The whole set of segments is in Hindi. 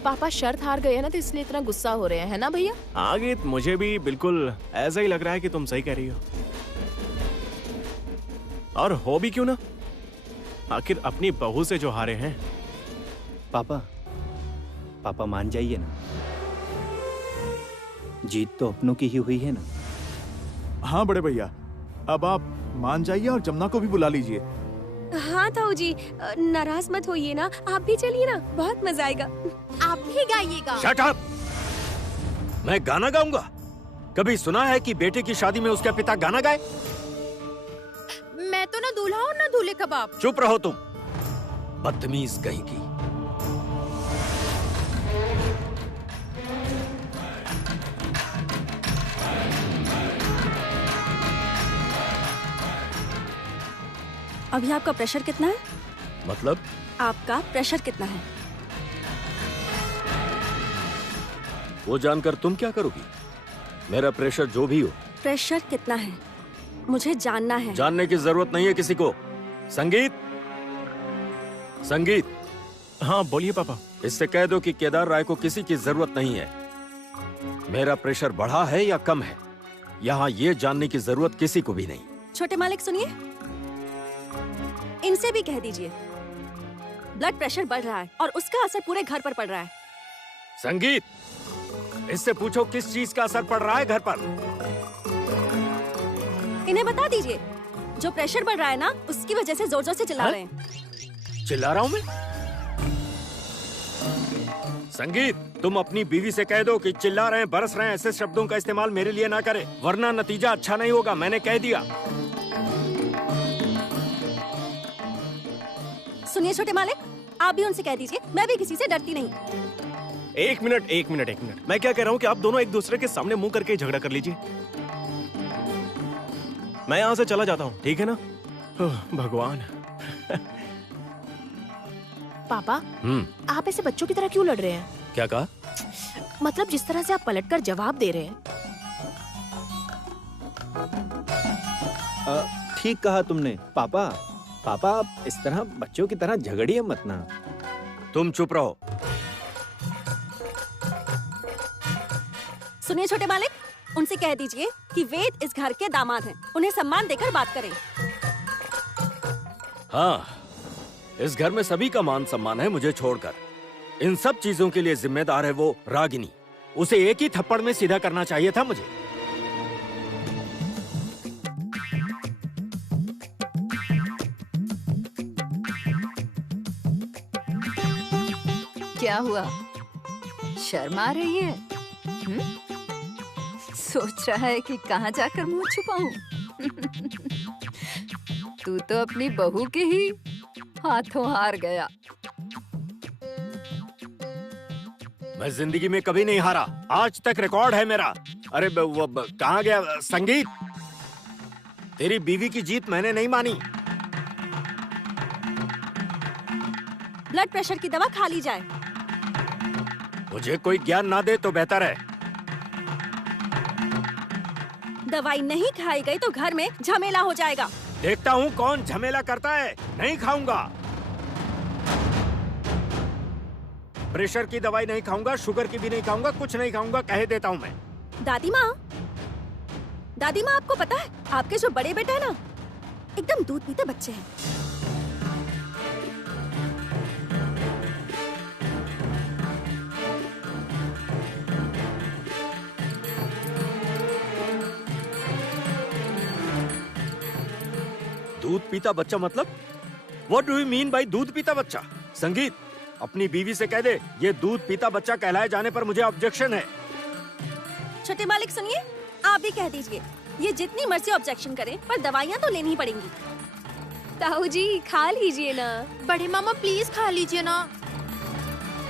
पापा शर्त हार गए हैं ना, तो इसलिए इतना गुस्सा हो रहे हैं, है ना भैया? आगे मुझे भी बिल्कुल ऐसा ही लग रहा है कि तुम सही कह रही हो। और हो भी क्यों ना, आखिर अपनी बहू से जो हारे हैं। पापा मान जाइए ना, जीत तो अपनों की ही हुई है ना। हाँ बड़े भैया, अब आप मान जाइए और जमुना को भी बुला लीजिए। हाँ ताऊ जी, नाराज मत होइए ना, आप भी चलिए ना, बहुत मजा आएगा। आप भी गाइएगा। Shut up! मैं गाना गाऊंगा? कभी सुना है कि बेटे की शादी में उसका पिता गाना गाए? मैं तो ना दूल्हा और ना दूल्हे कबाब। चुप रहो तुम, बदतमीज कहीं की। अभी आपका प्रेशर कितना है? मतलब? आपका प्रेशर कितना है? वो जानकर तुम क्या करोगी? मेरा प्रेशर जो भी हो। प्रेशर कितना है मुझे जानना है। जानने की जरूरत नहीं है किसी को। संगीत, संगीत। हाँ बोलिए पापा। इससे कह दो कि केदार राय को किसी की जरूरत नहीं है। मेरा प्रेशर बढ़ा है या कम है, यहाँ ये जानने की जरूरत किसी को भी नहीं। छोटे मालिक सुनिए, इनसे भी कह दीजिए ब्लड प्रेशर बढ़ रहा है और उसका असर पूरे घर पर पड़ रहा है। संगीत, इससे पूछो किस चीज का असर पड़ रहा है घर पर। इन्हें बता दीजिए, जो प्रेशर बढ़ रहा है ना, उसकी वजह से जोर जोर से चिल्ला रहे हैं। चिल्ला रहा हूँ मैं? संगीत, तुम अपनी बीवी से कह दो कि चिल्ला रहे हैं, बरस रहे हैं, ऐसे शब्दों का इस्तेमाल मेरे लिए ना करे, वरना नतीजा अच्छा नहीं होगा। मैंने कह दिया। सुनिए छोटे मालिक, आप भी उनसे कह दीजिए, मैं भी किसी से डरती नहीं। एक मिनट। मैं क्या कह रहा हूँ कि आप दोनों एक दूसरे के सामने मुंह करके झगड़ा कर लीजिए। मैं यहाँ से चला जाता हूँ, ठीक है ना? भगवान। पापा, आप ऐसे बच्चों की तरह क्यों लड़ रहे हैं? क्या कहा? मतलब जिस तरह से आप पलटकर जवाब दे रहे हैं। ठीक कहा तुमने पापा। आप इस तरह बच्चों की तरह झगड़िए मत ना। तुम चुप रहो। सुनिए छोटे मालिक, उनसे कह दीजिए कि वेद इस घर के दामाद हैं, उन्हें सम्मान देकर बात करें। हाँ, इस घर में सभी का मान सम्मान है मुझे छोड़कर। इन सब चीजों के लिए जिम्मेदार है वो रागिनी। उसे एक ही थप्पड़ में सीधा करना चाहिए था मुझे। क्या हुआ? शर्म आ रही है? सोच रहा है कि कहाँ जाकर मुंह छुपाऊं? तू तो अपनी बहू के ही हाथों हार गया। मैं जिंदगी में कभी नहीं हारा, आज तक रिकॉर्ड है मेरा। अरे कहाँ गया संगीत? तेरी बीवी की जीत मैंने नहीं मानी। ब्लड प्रेशर की दवा खा ली जाए। मुझे कोई ज्ञान ना दे तो बेहतर है। दवाई नहीं खाई गई तो घर में झमेला हो जाएगा। देखता हूँ कौन झमेला करता है। नहीं खाऊंगा। प्रेशर की दवाई नहीं खाऊंगा, शुगर की भी नहीं खाऊंगा, कुछ नहीं खाऊंगा, कह देता हूँ मैं। दादी माँ, आपको पता है आपके जो बड़े बेटे हैं ना, एकदम दूध पीते बच्चे हैं। दूध पीता बच्चा मतलब? What do you mean by दूध पीता बच्चा? संगीत, अपनी बीवी से कह दे ये दूध पीता बच्चा कहलाए जाने पर मुझे ऑब्जेक्शन है। छोटे मालिक सुनिए, आप भी कह दीजिए, ये जितनी मर्जी ऑब्जेक्शन करें पर दवाइयाँ तो लेनी ही पड़ेंगी। ताऊ जी खा लीजिए ना। बड़े मामा प्लीज खा लीजिए ना।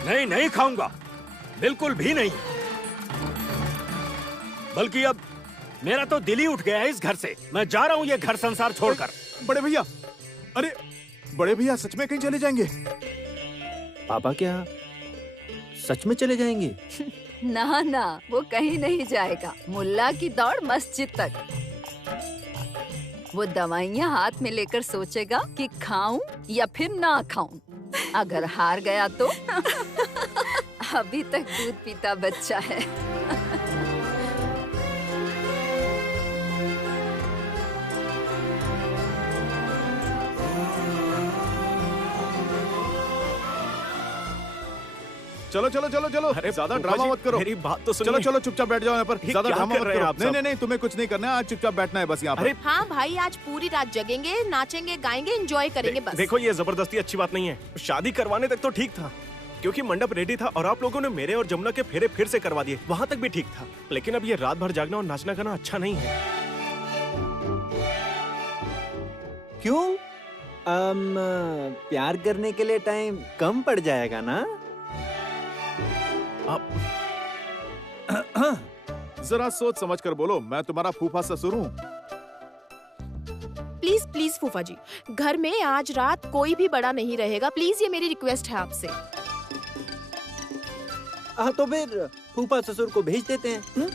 नहीं खाऊंगा, बिल्कुल भी नहीं। बल्कि अब मेरा तो दिल ही उठ गया है इस घर से। मैं जा रहा हूँ ये घर संसार छोड़कर। बड़े भैया, अरे बड़े भैया सच में कहीं चले जाएंगे? पापा क्या सच में चले जाएंगे? ना, वो कहीं नहीं जाएगा। मुल्ला की दौड़ मस्जिद तक। वो दवाइयाँ हाथ में लेकर सोचेगा कि खाऊं या फिर ना खाऊं। अगर हार गया तो अभी तक दूध पीता बच्चा है। चलो चलो चलो चलो, अरे ज्यादा फूफा ड्रामा जी, मत करो। मेरी बात तो सुनिए। चलो चलो चुपचाप बैठ जाओ यहाँ पर, ये ज्यादा क्या ड्रामा कर मत रहे हैं करो। आप नहीं सब? नहीं नहीं, तुम्हें कुछ नहीं करना है, आज चुपचाप बैठना है बस यहाँ अरे पर। हाँ भाई, आज पूरी रात जगेंगे, नाचेंगे, गाएंगे, एंजॉय करेंगे बस। देखो ये जबरदस्ती अच्छी बात नहीं है। शादी करवाने तक तो ठीक था, क्योंकि मंडप रेडी था और आप लोगों ने मेरे और जमुना के फेरे फिर से करवा दिए, वहाँ तक भी ठीक था। लेकिन अब ये रात भर जागना और नाचना करना अच्छा नहीं है। क्यों? प्यार करने के लिए टाइम कम पड़ जाएगा ना? जरा सोच समझ कर बोलो, मैं तुम्हारा फूफा ससुर हूँ। प्लीज प्लीज फूफा जी, घर में आज रात कोई भी बड़ा नहीं रहेगा, प्लीज, ये मेरी रिक्वेस्ट है आपसे। हाँ तो फिर फूफा ससुर को भेज देते हैं।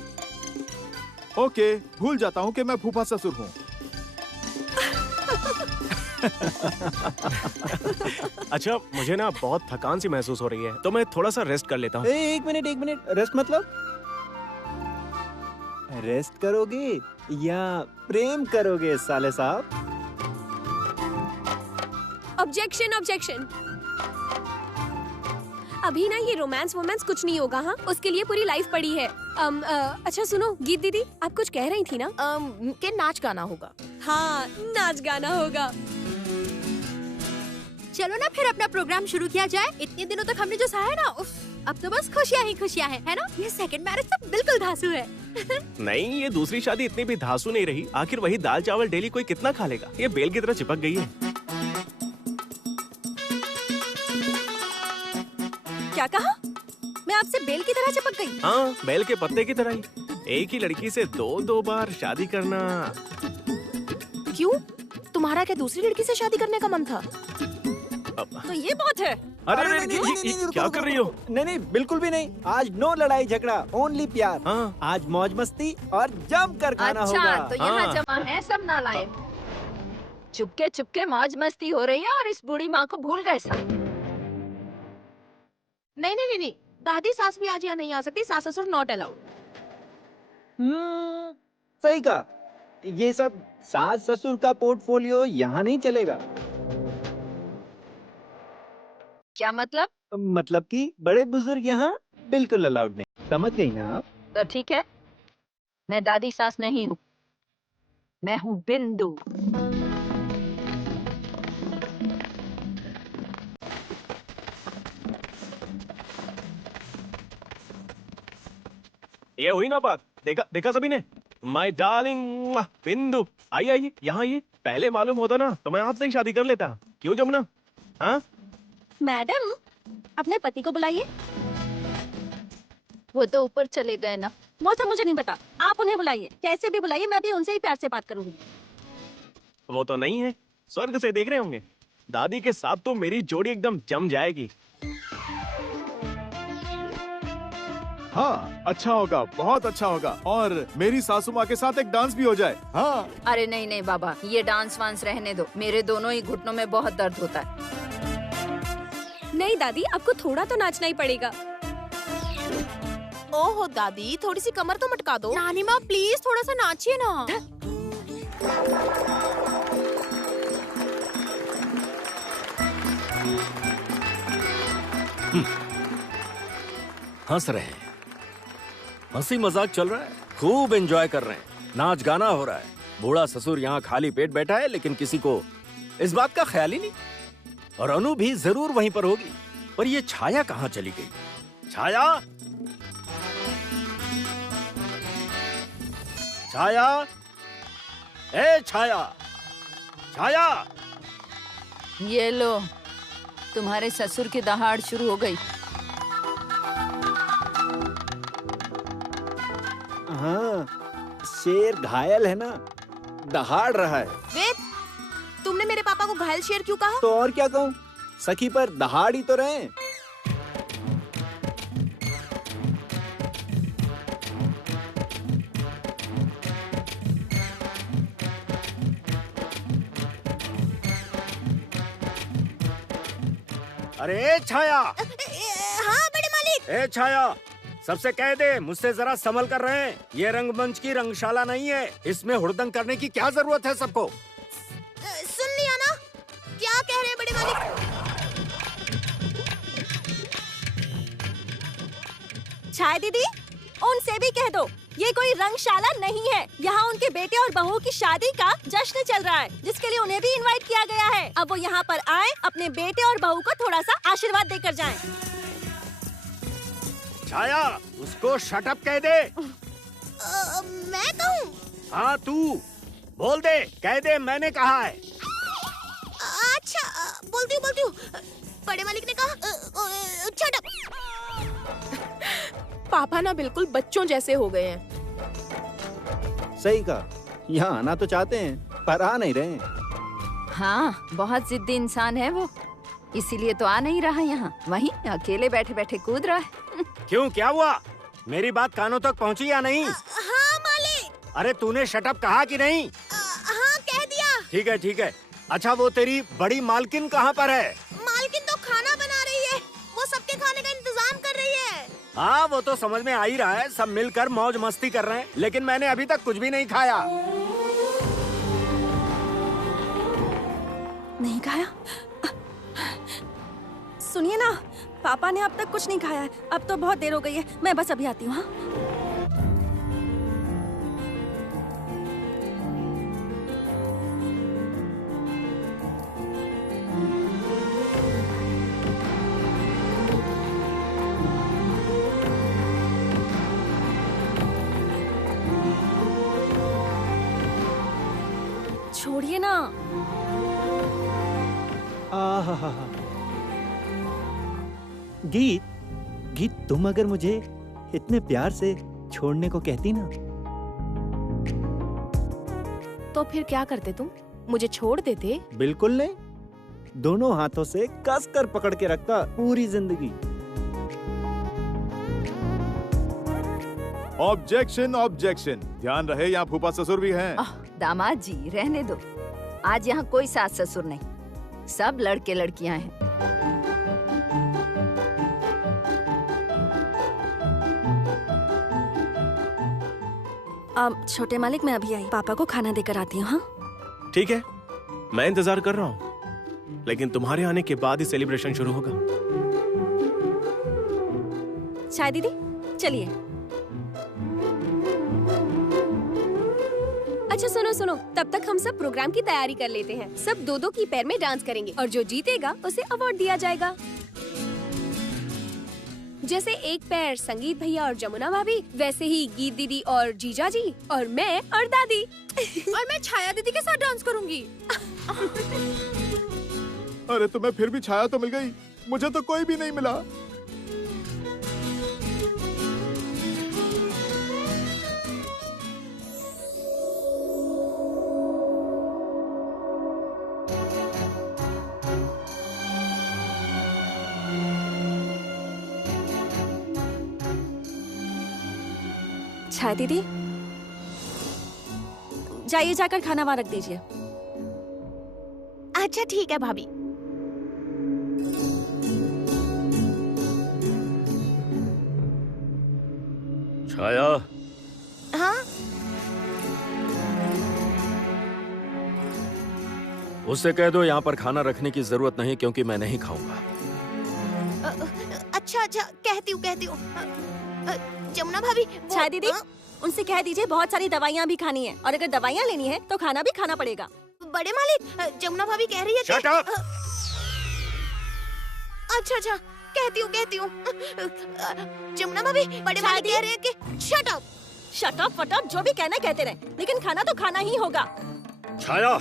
ओके, भूल जाता हूँ कि मैं फूफा ससुर हूँ। अच्छा, मुझे ना बहुत थकान सी महसूस हो रही है, तो मैं थोड़ा सा रेस्ट कर लेता हूँ। एक मिनट, रेस्ट मतलब? रेस्ट करोगे या प्रेम करोगे साले साहब? Objection objection. अभी ना ये रोमांस वोमांस कुछ नहीं होगा। हाँ, उसके लिए पूरी लाइफ पड़ी है। अच्छा सुनो गीत दीदी, आप कुछ कह रही थी ना? के नाच गाना होगा। हाँ, नाच गाना होगा। चलो ना फिर अपना प्रोग्राम शुरू किया जाए। इतने दिनों तक हमने जो सहा है ना, उफ, अब तो बस खुशियाँ ही खुशियाँ हैं, है ना? ये सेकंड मैरिज तो बिल्कुल धांसू है। नहीं, ये दूसरी शादी इतनी भी धांसू नहीं रही। आखिर वही दाल चावल डेली कोई कितना खा लेगा? ये बेल की तरह चिपक गई है। क्या कहा? मैं आपसे बेल की तरह चिपक गई? हाँ, बेल के पत्ते की तरह ही। एक ही लड़की से दो बार शादी करना। क्यों? तुम्हारा क्या दूसरी लड़की से शादी करने का मन था? तो ये बहुत है। अरे नहीं, क्या कर रही हो? नहीं, बिल्कुल भी नहीं। आज नो लड़ाई झगड़ा, ओनली प्यार। हाँ। आज मौज मस्ती और जम कर खाना अच्छा होगा। तो यहाँ हाँ। जमा है सब नालायक। चुपके चुपके मौज मस्ती हो रही है और इस बूढ़ी माँ को भूल गए सब। नहीं, दादी सास भी आज यहाँ नहीं आ सकती, सास ससुर नॉट अलाउड। सही कहा। ये सब सास ससुर का पोर्टफोलियो यहाँ नहीं चलेगा। क्या मतलब? मतलब कि बड़े बुजुर्ग यहाँ बिल्कुल अलाउड नहीं। समझ गई ना आप? तो ठीक है, मैं दादी सास नहीं हूँ, मैं हूँ बिंदु। ये हुई ना बात? देखा सभी ने? माय डार्लिंग बिंदु, आइए यहाँ आइए। पहले मालूम होता ना तो मैं आपसे ही शादी कर लेता। क्यों जमुना? हाँ? मैडम, अपने पति को बुलाइए। वो तो ऊपर चले गए ना। वो सब मुझे नहीं पता, आप उन्हें बुलाइए। कैसे भी बुलाइए, मैं भी उनसे ही प्यार से बात करूंगी। वो तो नहीं है, स्वर्ग से देख रहे होंगे। दादी के साथ तो मेरी जोड़ी एकदम जम जाएगी। हाँ, अच्छा होगा, बहुत अच्छा होगा। और मेरी सासू माँ के साथ एक डांस भी हो जाए। हाँ। अरे नहीं बाबा, ये डांस वांस रहने दो। मेरे दोनों ही घुटनों में बहुत दर्द होता है। नहीं दादी, आपको थोड़ा तो नाचना ही पड़ेगा। ओहो दादी, थोड़ी सी कमर तो मटका दो। नानी माँ प्लीज थोड़ा सा नाचिए ना। हंस रहे हैं, हंसी मजाक चल रहा है, खूब एंजॉय कर रहे हैं, नाच गाना हो रहा है। बूढ़ा ससुर यहाँ खाली पेट बैठा है, लेकिन किसी को इस बात का ख्याल ही नहीं। और अनु भी जरूर वहीं पर होगी। पर ये छाया कहाँ चली गई? छाया, छाया, ए छाया, छाया। ये लो, तुम्हारे ससुर की दहाड़ शुरू हो गई। हाँ, शेर घायल है ना, दहाड़ रहा है। वेद, तुमने मेरे पापा को घायल शेर क्यों कहा? तो और क्या कहूँ, सखी पर दहाड़ ही तो रहे। अरे छाया, हाँ बड़े मालिक। ए छाया, सबसे कह दे मुझसे जरा संभल कर रहे हैं। ये रंगमंच की रंगशाला नहीं है, इसमें हुड़दंग करने की क्या जरूरत है सबको। सुन लिया ना, क्या कह रहे हैं बड़े मालिक? छाया दीदी, उनसे भी कह दो ये कोई रंगशाला नहीं है। यहाँ उनके बेटे और बहू की शादी का जश्न चल रहा है, जिसके लिए उन्हें भी इनवाइट किया गया है। अब वो यहाँ पर आए, अपने बेटे और बहू को थोड़ा सा आशीर्वाद देकर जाएं। छाया, उसको शट अप कह दे। मैं कहूँ? हाँ तू बोल दे, कह दे मैंने कहा है। अच्छा, बोलती हूँ। बड़े मालिक ने कहा shut up। पापा ना बिल्कुल बच्चों जैसे हो गए हैं। सही कहा, यहाँ आना तो चाहते हैं पर आ नहीं रहे। हाँ, बहुत जिद्दी इंसान है वो, इसीलिए तो आ नहीं रहा यहाँ। वहीं अकेले बैठे बैठे कूद रहा है। क्यों, क्या हुआ? मेरी बात कानों तक पहुँची या नहीं? हाँ मालिक। अरे तूने शट अप कहा कि नहीं? हाँ कह दिया। ठीक है। अच्छा, वो तेरी बड़ी मालकिन कहाँ पर है? मालकिन तो खाना बना रही है, वो सबके खाने का इंतजाम कर रही है। हाँ, वो तो समझ में आ ही रहा है, सब मिलकर मौज मस्ती कर रहे हैं, लेकिन मैंने अभी तक कुछ भी नहीं खाया। नहीं खाया? सुनिए ना, पापा ने अब तक कुछ नहीं खाया है। अब तो बहुत देर हो गई है, मैं बस अभी आती हूँ। हाँ? छोड़िए ना। आहा, गीत, तुम अगर मुझे इतने प्यार से छोड़ने को कहती ना, तो फिर क्या करते तुम? मुझे छोड़ देते? बिल्कुल नहीं, दोनों हाथों से कस कर पकड़ के रखता पूरी जिंदगी। ऑब्जेक्शन। ध्यान रहे, यहाँ फूफा ससुर भी हैं। दामाद जी रहने दो, आज यहाँ कोई सास ससुर नहीं, सब लड़के लड़कियाँ हैं। छोटे मालिक, मैं अभी आई, पापा को खाना देकर आती हूँ। हाँ ठीक है, मैं इंतजार कर रहा हूँ, लेकिन तुम्हारे आने के बाद ही सेलिब्रेशन शुरू होगा। छाया दीदी, चलिए। अच्छा सुनो, तब तक हम सब प्रोग्राम की तैयारी कर लेते हैं। सब दो की पैर में डांस करेंगे और जो जीतेगा उसे अवार्ड दिया जाएगा। जैसे एक पैर संगीत भैया और जमुना भाभी, वैसे ही गीत दीदी और जीजा जी, और मैं और दादी। और मैं छाया दीदी के साथ डांस करूंगी। अरे तुम्हें फिर भी छाया तो मिल गई, मुझे तो कोई भी नहीं मिला। छाया दीदी, जाइए, जाकर खाना वहाँ रख दीजिए। अच्छा ठीक है भाभी। छाया, हाँ उससे कह दो यहाँ पर खाना रखने की जरूरत नहीं, क्योंकि मैं नहीं खाऊंगा। अच्छा, कहती हूँ। जमुना भाभी, छाया दीदी, उनसे कह दीजिए बहुत सारी दवाइयाँ भी खानी है, और अगर दवाइयाँ लेनी है तो खाना भी खाना पड़ेगा। बड़े मालिक, जमुना भाभी कह रही है Shut up! अच्छा, कहती हूँ। जमुना भाभी, बड़े मालिक कह रहे हैं कि शट अप। शट अप फटअप जो भी कहना कहते रहे, लेकिन खाना तो खाना ही होगा। छाया,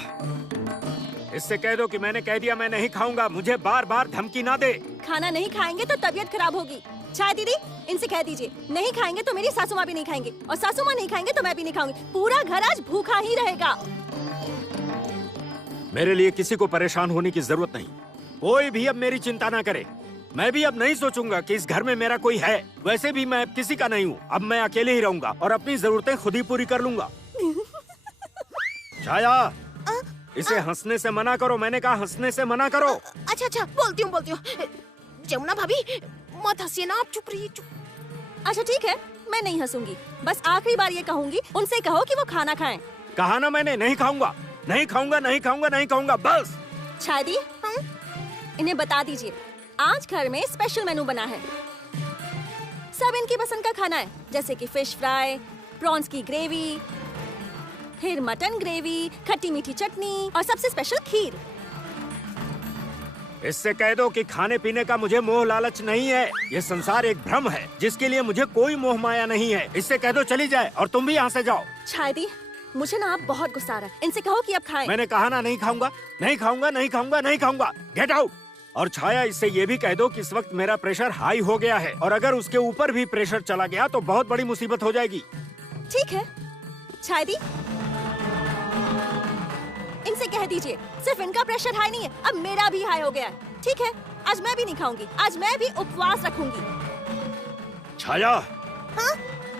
इससे कह दो कि मैंने कह दिया मैं नहीं खाऊंगा, मुझे बार बार धमकी ना दे। खाना नहीं खाएंगे तो तबीयत खराब होगी। छाया दीदी, इनसे कह दीजिए नहीं खाएंगे तो मेरी सासू माँ भी नहीं खाएंगे, और सासू माँ नहीं खाएंगे तो मैं भी नहीं खाऊंगी। पूरा घर आज भूखा ही रहेगा। मेरे लिए किसी को परेशान होने की जरूरत नहीं, कोई भी अब मेरी चिंता ना करे। मैं भी अब नहीं सोचूंगा कि इस घर में मेरा कोई है। वैसे भी मैं अब किसी का नहीं हूँ, अब मैं अकेले ही रहूंगा और अपनी जरूरतें खुद ही पूरी कर लूंगा। छाया, इसे हंसने से मना करो, मैंने कहा हंसने से मना करो। अच्छा, बोलती हूँ। जमुना भाभी, मत हंसिए ना, आप चुप रहिए, चुप। अच्छा ठीक है, मैं नहीं हंसूंगी। बस आखिरी बार ये कहूंगी, उनसे कहो कि वो खाना खाएं। कहा ना मैंने, नहीं खाऊंगा, नहीं खाऊंगा, नहीं खाऊंगा, नहीं खाऊंगा, बस। शादी इन्हें बता दीजिए, आज घर में स्पेशल मेनू बना है। सब इनकी पसंद का खाना है, जैसे कि फिश फ्राई, प्रॉन्स की ग्रेवी, फिर मटन ग्रेवी, खट्टी मीठी चटनी और सबसे स्पेशल खीर। इससे कह दो कि खाने पीने का मुझे मोह लालच नहीं है। ये संसार एक भ्रम है जिसके लिए मुझे कोई मोह माया नहीं है। इससे कह दो चली जाए और तुम भी यहाँ से जाओ। शादी मुझे ना आप बहुत गुस्सा आ रहा है, इनसे कहो कि अब खाएं। मैंने कहा ना, नहीं खाऊंगा, नहीं खाऊंगा, नहीं खाऊंगा, नहीं खाऊंगा, गेट आउट। और छाया, इससे ये भी कह दो कि इस वक्त मेरा प्रेशर हाई हो गया है और अगर उसके ऊपर भी प्रेशर चला गया तो बहुत बड़ी मुसीबत हो जाएगी। ठीक है शादी, इनसे कह दीजिए सिर्फ इनका प्रेशर हाई नहीं है, अब मेरा भी हाई हो गया है। ठीक है, आज मैं भी नहीं खाऊंगी, आज मैं भी उपवास रखूंगी। छाया, हाँ?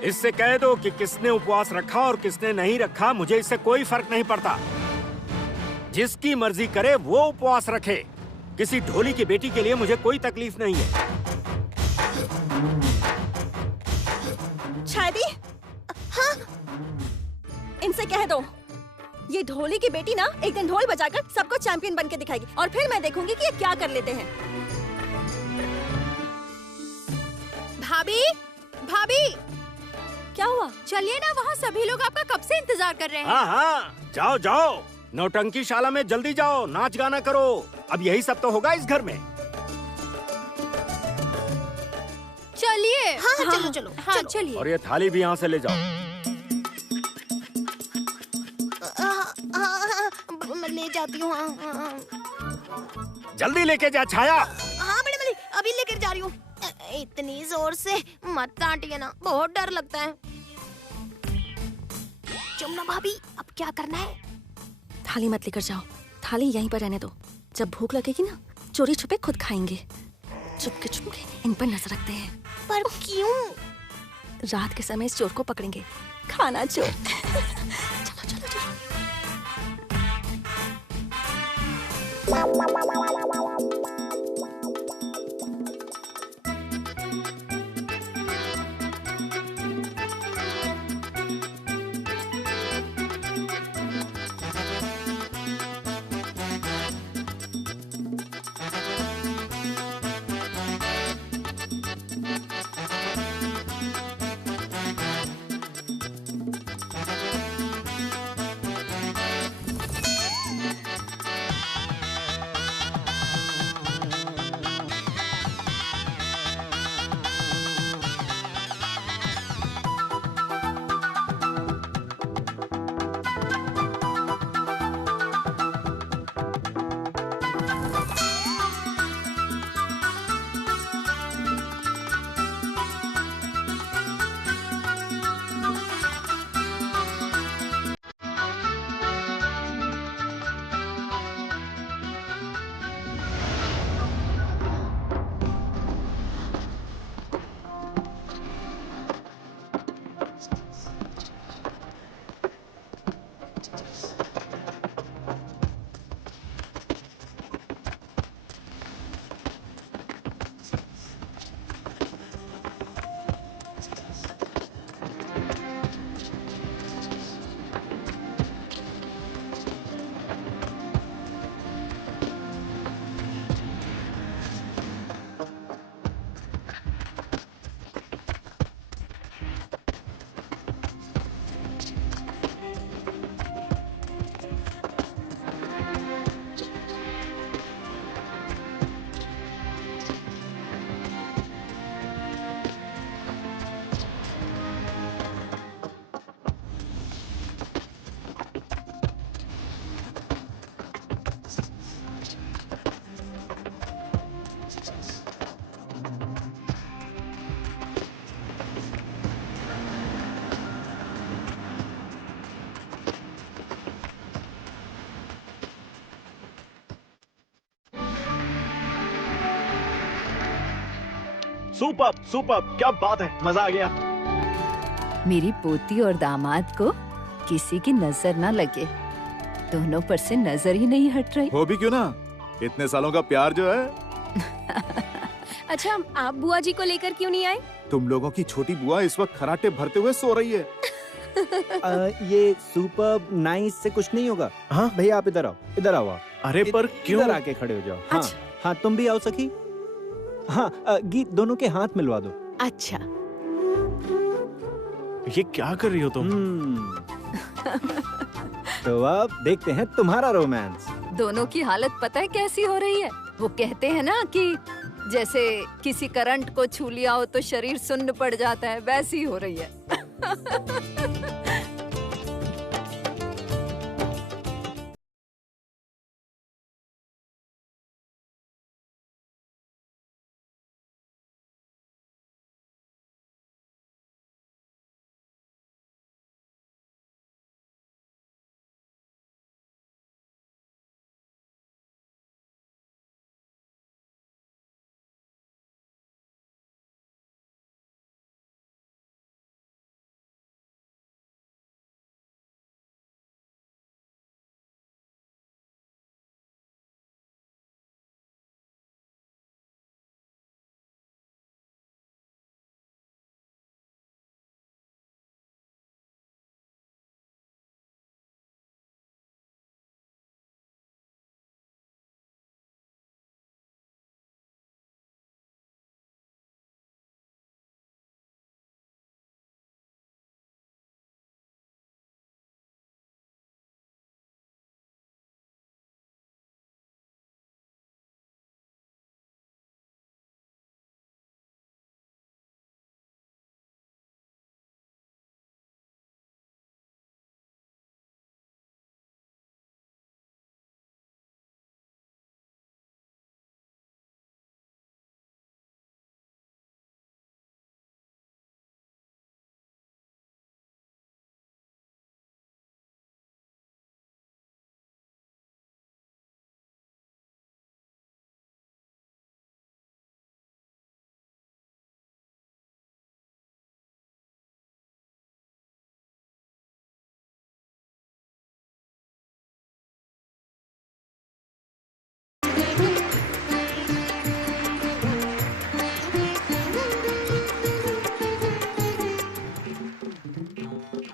इससे कह दो कि किसने उपवास रखा और किसने नहीं रखा, मुझे इससे कोई फर्क नहीं पड़ता। जिसकी मर्जी करे वो उपवास रखे। किसी ढोली की बेटी के लिए मुझे कोई तकलीफ नहीं है। शादी, हाँ? इनसे कह दो ये ढोली की बेटी ना एक दिन ढोल बजाकर सबको चैंपियन बनके दिखाएगी और फिर मैं देखूंगी कि ये क्या कर लेते हैं। भाभी, भाभी, क्या हुआ? चलिए ना, वहाँ सभी लोग आपका कब से इंतजार कर रहे हैं। हाँ हाँ, जाओ जाओ, नौटंकी शाला में जल्दी जाओ, नाच गाना करो। अब यही सब तो होगा इस घर में। चलिए। हाँ, चलो चलो, हाँ चलो। चलिए। और ये थाली भी यहाँ से ले जाओ। मैं ले जाती हूँ। जल्दी लेके जा छाया। हाँ बड़े मली, अभी लेकर जा रही हूँ। इतनी जोर से मत काटिए ना, बहुत डर लगता है। जमुना भाभी, अब क्या करना है? थाली मत लेकर जाओ, थाली यहीं पर रहने दो। जब भूख लगेगी ना, चोरी छुपे खुद खाएंगे। चुपके चुपके इन पर नजर रखते हैं। पर क्यों? रात के समय इस चोर को पकड़ेंगे। खाना चोर। चलो चलो चलो। सुपर सुपर, क्या बात है, मजा आ गया। मेरी पोती और दामाद को किसी की नजर ना लगे। दोनों पर से नजर ही नहीं हट रही। हो भी क्यों ना, इतने सालों का प्यार जो है। अच्छा, आप बुआ जी को लेकर क्यों नहीं आए? तुम लोगों की छोटी बुआ इस वक्त खराटे भरते हुए सो रही है। ये सुपर नाइस से कुछ नहीं होगा। हाँ? भैया आप इधर आओ, इधर आओ आप। अरे पर क्यों? इधर आके खड़े हो जाओ। हाँ अच्छा। हाँ, तुम भी आओ सखी। हाँ, गीत दोनों के हाथ मिलवा दो। अच्छा, ये क्या कर रही हो तुम? तो अब देखते हैं तुम्हारा रोमांस। दोनों की हालत पता है कैसी हो रही है? वो कहते हैं ना कि जैसे किसी करंट को छू लिया हो तो शरीर सुन्न पड़ जाता है, वैसी हो रही है।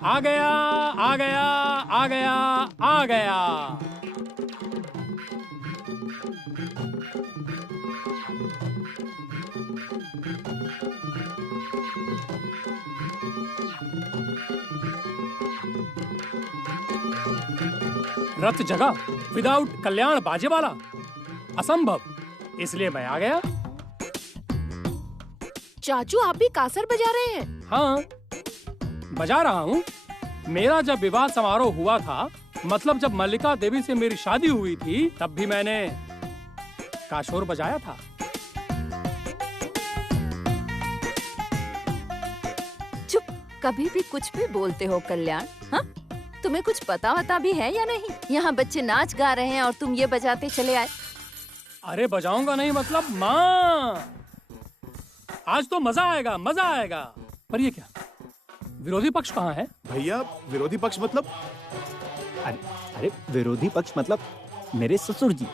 आ गया, आ गया, आ गया, आ गया। रथ जगा विदाउट कल्याण बाजे वाला असंभव, इसलिए मैं आ गया। चाचू आप भी कासर बजा रहे हैं? हाँ, बजा रहा हूँ। मेरा जब विवाह समारोह हुआ था, मतलब जब मल्लिका देवी से मेरी शादी हुई थी, तब भी मैंने काशोर बजाया था। चुप, कभी भी कुछ भी बोलते हो कल्याण। हाँ, तुम्हें कुछ पता वता भी है या नहीं? यहाँ बच्चे नाच गा रहे हैं और तुम ये बजाते चले आए। अरे बजाऊंगा नहीं मतलब माँ, आज तो मजा आएगा, मजा आएगा। पर ये क्या, विरोधी पक्ष कहाँ है? भैया विरोधी पक्ष मतलब? अरे अरे, विरोधी पक्ष मतलब मेरे ससुर जी।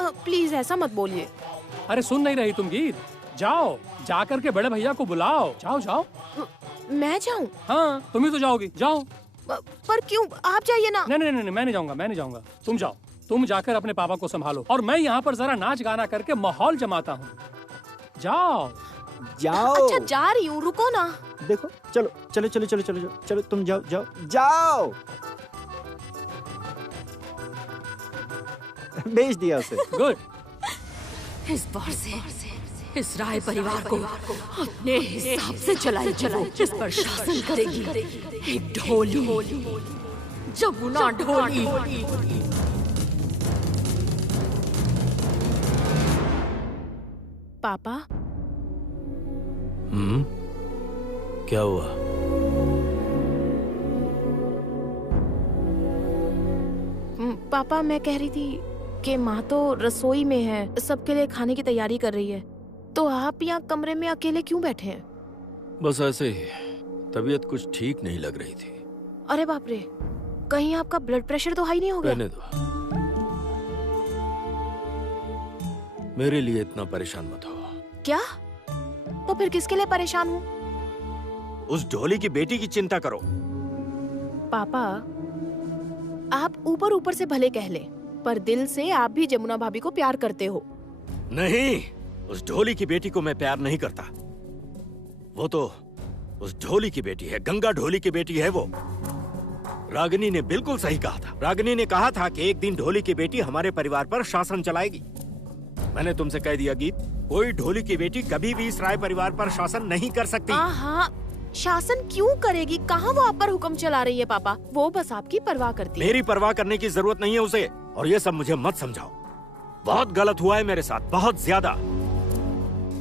प्लीज ऐसा मत बोलिए। अरे सुन नहीं रही तुम गीत? जाओ, जाकर के बड़े भैया को बुलाओ। जाओ जाओ। मैं जाऊं? हाँ, तुम ही तो जाओगी, जाओ। पर क्यों? आप जाइए ना। नहीं नहीं नहीं, मैं नहीं जाऊंगा, मैं नहीं जाऊंगा। तुम जाओ, तुम जाकर अपने पापा को संभालो और मैं यहाँ पर जरा नाच गाना करके माहौल जमाता हूँ। जाओ जाओ। अच्छा जा रही हूँ, रुको ना। देखो, चलो चलो चलो चलो चलो चलो, तुम जाओ जाओ जाओ। भेज दिया उसे। गुड। इस बार से इस राय परिवार को अपने हिसाब से चलाई, इस पर शासन करेगी एक ढोली, जमुना ढोली। पापा, क्या हुआ? पापा मैं कह रही थी कि माँ तो रसोई में है, सबके लिए खाने की तैयारी कर रही है, तो आप यहाँ कमरे में अकेले क्यों बैठे हैं? बस ऐसे ही, तबीयत कुछ ठीक नहीं लग रही थी। अरे बाप रे, कहीं आपका ब्लड प्रेशर तो हाई नहीं हो गया? रहने दो, मेरे लिए इतना परेशान मत हो। क्या? तो फिर किसके लिए परेशान हूँ? उस ढोली की बेटी की चिंता करो। पापा, आप ऊपर ऊपर से भले कह ले, पर दिल से आप भी जमुना भाभी को प्यार करते हो। नहीं, उस ढोली की बेटी को मैं प्यार नहीं करता। वो तो उस ढोली की बेटी है, गंगा ढोली की बेटी है वो। रागिनी ने बिल्कुल सही कहा था। रागिनी ने कहा था कि एक दिन ढोली की बेटी हमारे परिवार पर शासन चलाएगी। मैंने तुमसे कह दिया गीत, कोई ढोली की बेटी कभी भी इस राय परिवार पर शासन नहीं कर सकती। हाँ, शासन क्यों करेगी? कहाँ वो आप पर हुक्म चला रही है पापा? वो बस आपकी परवाह करती है। मेरी परवाह करने की जरूरत नहीं है उसे। और ये सब मुझे मत समझाओ। बहुत गलत हुआ है मेरे साथ, बहुत ज्यादा।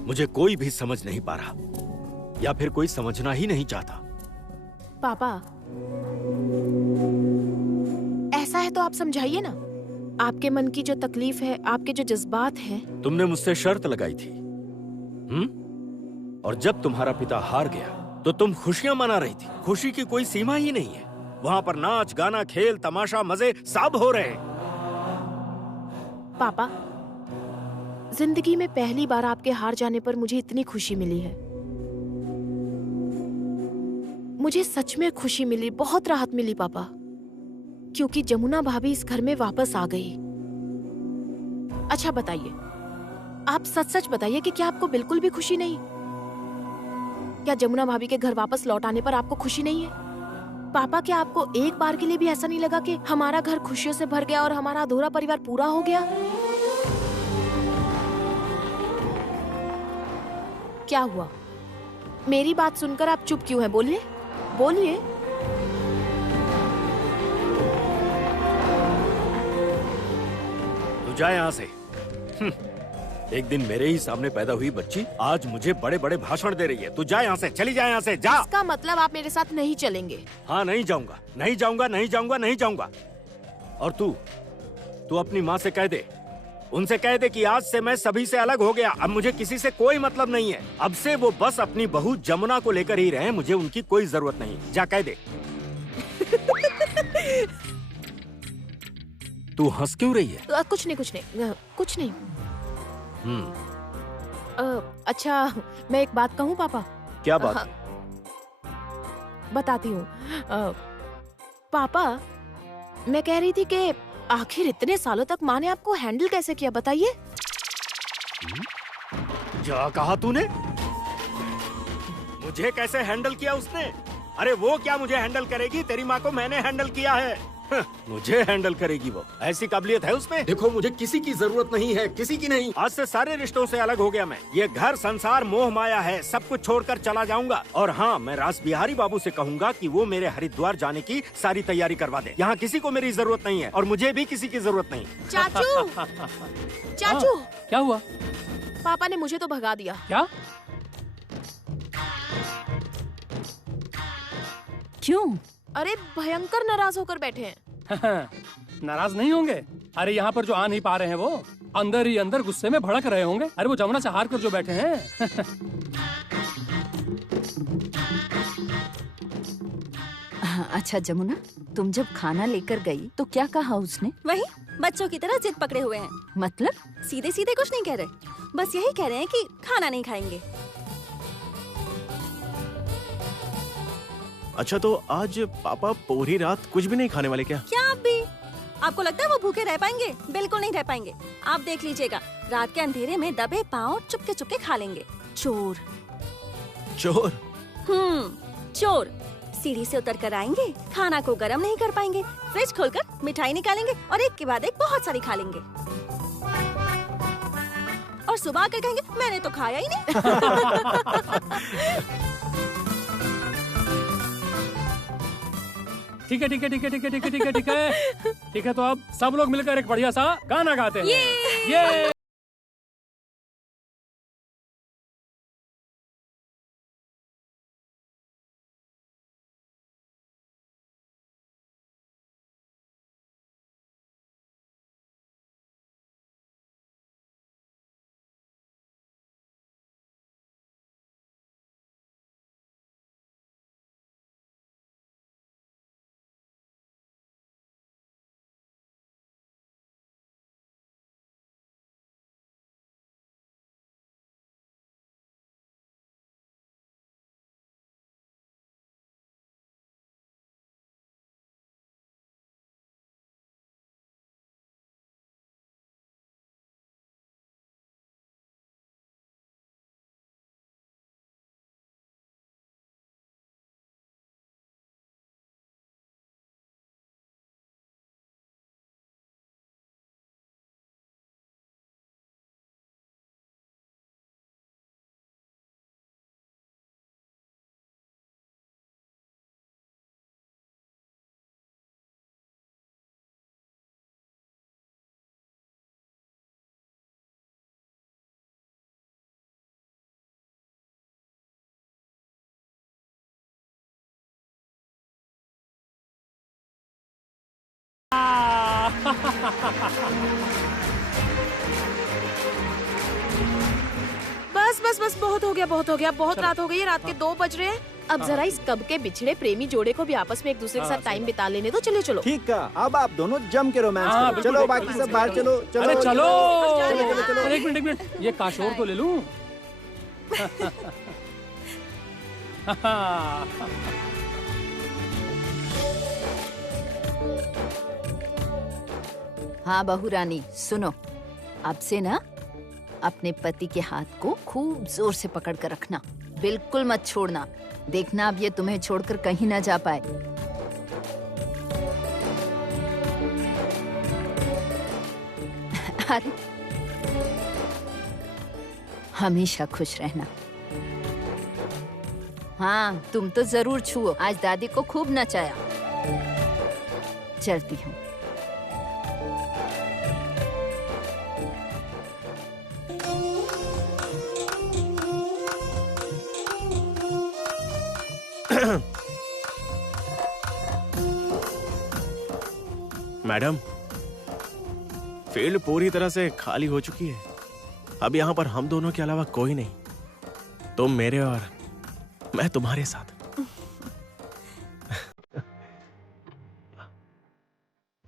मुझे कोई भी समझ नहीं पा रहा, या फिर कोई समझना ही नहीं चाहता। पापा, ऐसा है तो आप समझाइए ना। आपके मन की जो तकलीफ है, आपके जो जज्बात हैं। तुमने मुझसे शर्त लगाई थी, और जब तुम्हारा पिता हार गया तो तुम खुशियां मना रही थी। खुशी की कोई सीमा ही नहीं है। वहाँ पर नाच गाना, खेल तमाशा, मजे सब हो रहे हैं। पापा, जिंदगी में पहली बार आपके हार जाने पर मुझे इतनी खुशी मिली है। मुझे सच में खुशी मिली, बहुत राहत मिली पापा, क्योंकि जमुना भाभी इस घर में वापस आ गई। अच्छा बताइए, आप सच सच बताइए कि क्या आपको बिल्कुल भी खुशी नहीं? क्या जमुना भाभी के घर वापस लौट आने पर आपको खुशी नहीं है? पापा, क्या आपको एक बार के लिए भी ऐसा नहीं लगा कि हमारा घर खुशियों से भर गया और हमारा अधूरा परिवार पूरा हो गया? क्या हुआ? मेरी बात सुनकर आप चुप क्यों हैं? बोलिए, बोलिए। तू जा यहाँ से। एक दिन मेरे ही सामने पैदा हुई बच्ची आज मुझे बड़े बड़े भाषण दे रही है। तू जा यहाँ से, चली जा यहाँ से, जा। इसका मतलब आप मेरे साथ नहीं चलेंगे? हाँ, नहीं जाऊंगा, नहीं जाऊंगा, नहीं जाऊंगा, नहीं जाऊंगा। और तू अपनी माँ से कह दे, उनसे कह दे कि आज से मैं सभी से अलग हो गया। अब मुझे किसी से कोई मतलब नहीं है। अब से वो बस अपनी बहू जमुना को लेकर ही रहे, मुझे उनकी कोई जरूरत नहीं। जा कह दे। तू हंस क्यों रही है? कुछ नहीं, कुछ नहीं, कुछ नहीं। अच्छा, मैं एक बात कहूँ पापा? क्या बात? बताती हूँ। पापा, मैं कह रही थी कि आखिर इतने सालों तक माँ ने आपको हैंडल कैसे किया, बताइए। क्या कहा तूने? मुझे कैसे हैंडल किया उसने? अरे वो क्या मुझे हैंडल करेगी? तेरी माँ को मैंने हैंडल किया है। मुझे हैंडल करेगी वो? ऐसी काबिलियत है उसमें? देखो, मुझे किसी की जरूरत नहीं है, किसी की नहीं। आज से सारे रिश्तों से अलग हो गया मैं। ये घर संसार मोह माया है, सब कुछ छोड़कर चला जाऊंगा। और हाँ, मैं रास बिहारी बाबू से कहूंगा कि वो मेरे हरिद्वार जाने की सारी तैयारी करवा दे। यहाँ किसी को मेरी जरूरत नहीं है और मुझे भी किसी की जरूरत नहीं। चाचू, चाचू, क्या हुआ? पापा ने मुझे तो भगा दिया। क्या? क्यों? अरे भयंकर नाराज होकर बैठे हैं। नाराज नहीं होंगे। अरे यहाँ पर जो आ नहीं पा रहे हैं वो अंदर ही अंदर गुस्से में भड़क रहे होंगे। अरे वो जमुना से हार कर जो बैठे हैं। अच्छा जमुना, तुम जब खाना लेकर गई तो क्या कहा उसने? वही बच्चों की तरह जिद पकड़े हुए हैं। मतलब? सीधे सीधे कुछ नहीं कह रहे, बस यही कह रहे हैं कि खाना नहीं खाएंगे। अच्छा, तो आज पापा पूरी रात कुछ भी नहीं खाने वाले क्या? क्या आप भी? आपको लगता है वो भूखे रह पाएंगे? बिल्कुल नहीं रह पाएंगे। आप देख लीजिएगा, रात के अंधेरे में दबे पाँव चुपके चुपके खा लेंगे। चोर। चोर? चोर। सीढ़ी से उतर कर आएंगे, खाना को गर्म नहीं कर पाएंगे, फ्रिज खोलकर मिठाई निकालेंगे और एक के बाद एक बहुत सारी खा लेंगे। और सुबह आकर कहेंगे मैंने तो खाया ही नहीं। ठीक है, ठीक है, ठीक है, ठीक है, ठीक है, ठीक है, ठीक है, ठीक है। तो अब सब लोग मिलकर एक बढ़िया सा गाना गाते हैं। ये बस बहुत हो गया, बहुत हो गया, बहुत रात हो गई है, रात के 2 बज रहे हैं। अब जरा इस कब के बिछड़े प्रेमी जोड़े को भी आपस में एक दूसरे के साथ टाइम बिता लेने दो। चलो चलो। ठीक है, अब आप दोनों जम के रोमांस हाँ, करो। बिल्कुल, चलो बिल्कुल, बाकी सब बाहर चलो। चलो अरे चलो, चलो, चलो, चलो। एक मिनट, ये काशोर तो ले लूं। हाँ बहू रानी सुनो, अब से ना अपने पति के हाथ को खूब जोर से पकड़ कर रखना, बिल्कुल मत छोड़ना। देखना अब ये तुम्हें छोड़कर कहीं ना जा पाए। अरे हमेशा खुश रहना। हाँ तुम तो जरूर छुओ, आज दादी को खूब नचाया। चलती हूँ। मैडम, फील्ड पूरी तरह से खाली हो चुकी है। अब यहाँ पर हम दोनों के अलावा कोई नहीं। तुम मेरे और मैं तुम्हारे साथ।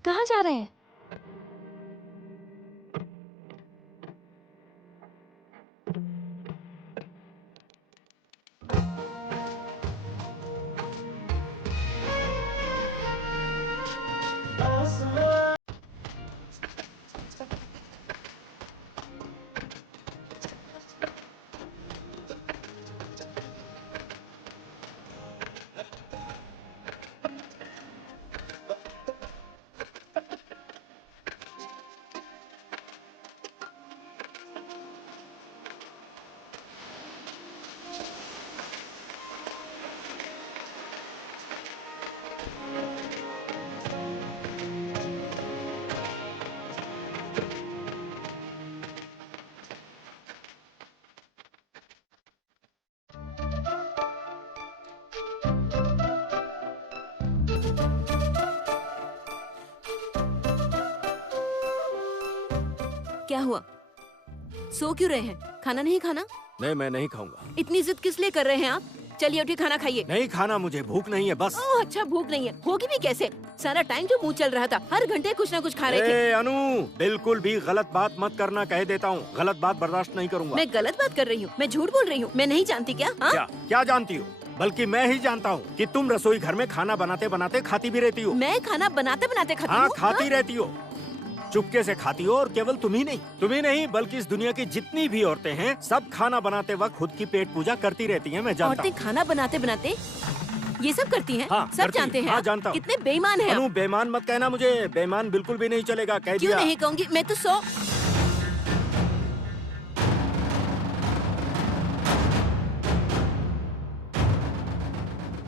कहाँ जा रहे हैं? क्या हुआ? सो क्यों रहे हैं? खाना नहीं खाना? नहीं, मैं नहीं खाऊंगा। इतनी जिद किस लिए कर रहे हैं आप? चलिए उठिए, खाना खाइए। नहीं खाना, मुझे भूख नहीं है बस। ओह अच्छा, भूख नहीं है, होगी भी कैसे? सारा टाइम जो मुंह चल रहा था, हर घंटे कुछ ना कुछ खा रहे थे। ए अनु, बिल्कुल भी गलत बात मत करना, कह देता हूँ। गलत बात बर्दाश्त नहीं करूंगा। मैं गलत बात कर रही हूँ? मैं झूठ बोल रही हूँ? मैं नहीं जानती क्या? हाँ? क्या जानती हो? बल्कि मैं ही जानता हूँ कि तुम रसोई घर में खाना बनाते बनाते खाती भी रहती हो। मैं खाना बनाते बनाते खाती हाँ, हूँ? खाती रहती हो, चुपके से खाती हो। और केवल तुम ही नहीं बल्कि इस दुनिया की जितनी भी औरतें हैं, सब खाना बनाते वक्त खुद की पेट पूजा करती रहती हैं। मैं जानता औरतें हूँ। खाना बनाते बनाते ये सब करती हैं? हाँ, सब करती जानते हैं? हाँ, आप? जानता हूँ। कितने बेईमान हैं अनु, आप? बेईमान मत कहना मुझे। बेईमान बिल्कुल भी नहीं चलेगा, कह क्यों दिया। नहीं कहूँगी? मैं तो 100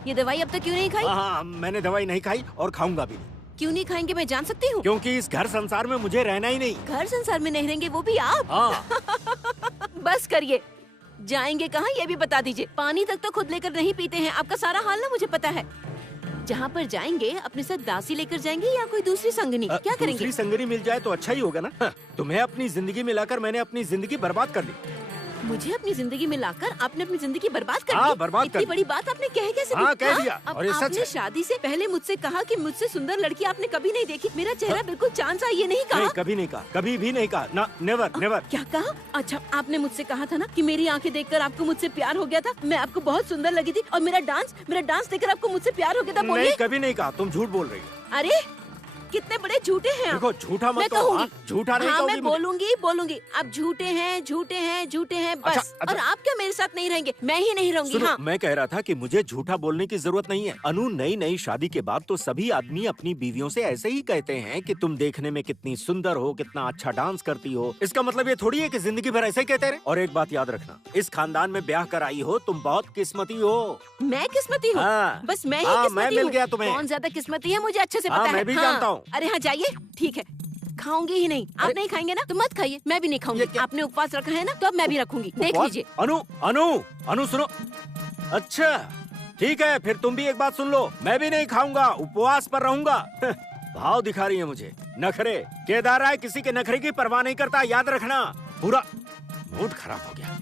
ये दवाई अब तक क्यों नहीं खाई? हाँ, मैंने दवाई नहीं खाई और खाऊंगा भी नहीं। क्यों नहीं खाएंगे मैं जान सकती हूँ? क्योंकि इस घर संसार में मुझे रहना ही नहीं। घर संसार में नहीं रहेंगे, वो भी आप? हाँ। बस करिए, जाएंगे कहाँ ये भी बता दीजिए। पानी तक तो खुद लेकर नहीं पीते हैं, आपका सारा हाल ना मुझे पता है। जहाँ पर जाएंगे अपने साथ दासी लेकर जाएंगे या कोई दूसरी संगनी? क्या करेंगे? दूसरी संगनी मिल जाए तो अच्छा ही होगा ना। हाँ, तुम्हें अपनी जिंदगी में लाकर मैंने अपनी जिंदगी बर्बाद कर ली। मुझे अपनी जिंदगी में लाकर आपने अपनी जिंदगी बर्बाद कर हाँ, दी? बर्बाद कर इतनी दी। बड़ी बात आपने कह कैसे दी? हाँ, कह दिया। अब और ये सच आपने है। शादी से पहले मुझसे कहा कि मुझसे सुंदर लड़की आपने कभी नहीं देखी। मेरा चेहरा बिल्कुल चांद सा, ये नहीं कहा? नहीं, कभी नहीं कहा, कभी भी नहीं कहा ना। Never never. क्या कहा? अच्छा, आपने मुझसे कहा था ना कि मेरी आंखें देखकर आपको मुझसे प्यार हो गया था, मैं आपको बहुत सुंदर लगी थी, और मेरा डांस देखकर आपको मुझसे प्यार हो गया था। नहीं, बोलिए। कभी नहीं कहा। तुम झूठ बोल रही हो। अरे कितने बड़े झूठे हैं आप। देखो, झूठा मत मैं कहो। कहूंगी। हाँ, झूठा नहीं हाँ, कहूंगी मैं मुझे। बोलूंगी। आप झूठे हैं, झूठे हैं, झूठे हैं, बस। अच्छा। और आप क्या मेरे साथ नहीं रहेंगे? मैं ही नहीं रहूंगी। सुनो, हाँ, मैं कह रहा था कि मुझे झूठा बोलने की जरूरत नहीं है। अनु, नई शादी के बाद तो सभी आदमी अपनी बीवियों से ऐसे ही कहते हैं कि तुम देखने में कितनी सुंदर हो, कितना अच्छा डांस करती हो। इसका मतलब ये थोड़ी है कि जिंदगी भर ऐसे ही कहते रहे। और एक बात याद रखना, इस खानदान में ब्याह कर आई हो, तुम बहुत किस्मती हो। मैं किस्मती हूँ? हाँ। बस मैं ही हाँ, किस्मती मैं मिल हूँ। गया तुम्हें। कौन ज्यादा किस्मती है मुझे अच्छे से हाँ, पता है। मैं भी जानता हूँ। अरे हाँ, जाइए। ठीक है, खाऊंगी ही नहीं। आप नहीं खाएंगे ना तो मत खाइए, मैं भी नहीं खाऊंगी। आपने उपवास रखा है ना, तो अब मैं भी रखूंगी। देख उपवास? लीजिए। अनु सुनो। अच्छा ठीक है, फिर तुम भी एक बात सुन लो। मैं भी नहीं खाऊंगा, उपवास पर रहूंगा। भाव दिखा रही है मुझे, नखरे। केदार राय किसी के नखरे की परवाह नहीं करता, याद रखना। पूरा मूड खराब हो गया।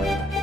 है।